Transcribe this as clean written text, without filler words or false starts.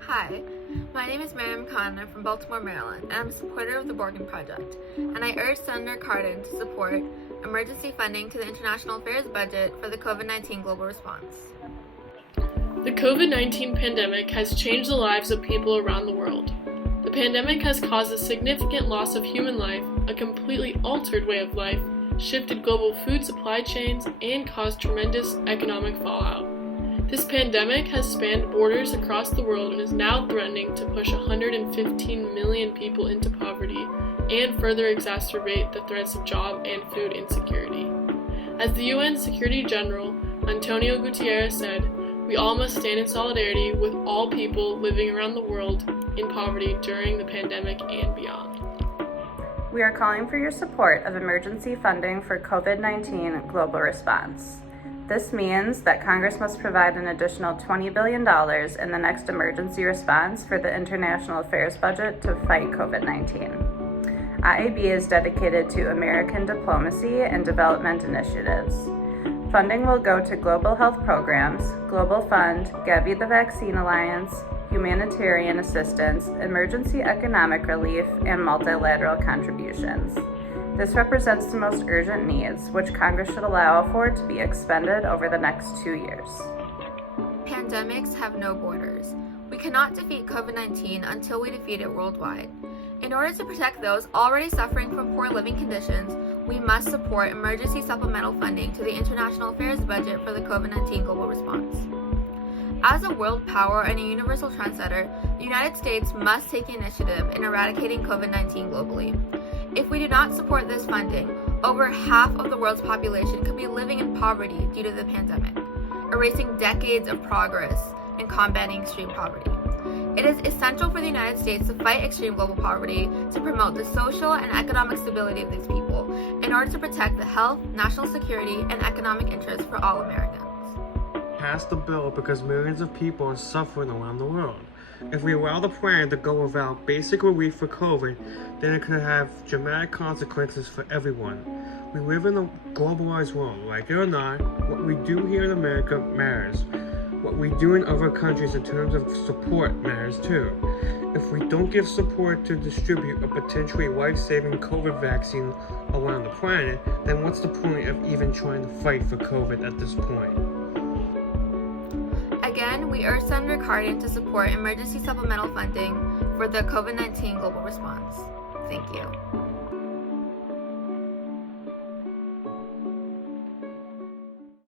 Hi, my name is Ben Cardin from Baltimore, Maryland, and I'm a supporter of the Borgen Project, and I urge Senator Cardin to support emergency funding to the international affairs budget for the COVID-19 global response. The COVID-19 pandemic has changed the lives of people around the world. The pandemic has caused a significant loss of human life, a completely altered way of life, shifted global food supply chains, and caused tremendous economic fallout. This pandemic has spanned borders across the world and is now threatening to push 115 million people into poverty and further exacerbate the threats of job and food insecurity. As the UN Secretary General Antonio Guterres said, we all must stand in solidarity with all people living around the world in poverty during the pandemic and beyond. We are calling for your support of emergency funding for COVID-19 global response. This means that Congress must provide an additional $20 billion in the next emergency response for the international affairs budget to fight COVID-19. IAB is dedicated to American diplomacy and development initiatives. Funding will go to global health programs, Global Fund, Gavi the Vaccine Alliance, humanitarian assistance, emergency economic relief, and multilateral contributions. This represents the most urgent needs, which Congress should allow for to be expended over the next 2 years. Pandemics have no borders. We cannot defeat COVID-19 until we defeat it worldwide. In order to protect those already suffering from poor living conditions, we must support emergency supplemental funding to the international affairs budget for the COVID-19 global response. As a world power and a universal trendsetter, the United States must take initiative in eradicating COVID-19 globally. If we do not support this funding, over half of the world's population could be living in poverty due to the pandemic, erasing decades of progress in combating extreme poverty. It is essential for the United States to fight extreme global poverty to promote the social and economic stability of these people in order to protect the health, national security, and economic interests for all Americans. Pass the bill because millions of people are suffering around the world. If we allow the plan to go without basic relief for COVID, then it could have dramatic consequences for everyone. We live in a globalized world. Like it or not, what we do here in America matters. What we do in other countries in terms of support matters too. If we don't give support to distribute a potentially life-saving COVID vaccine around the planet, then what's the point of even trying to fight for COVID at this point? Again, we urge Senator Cardin to support emergency supplemental funding for the COVID-19 global response. Thank you.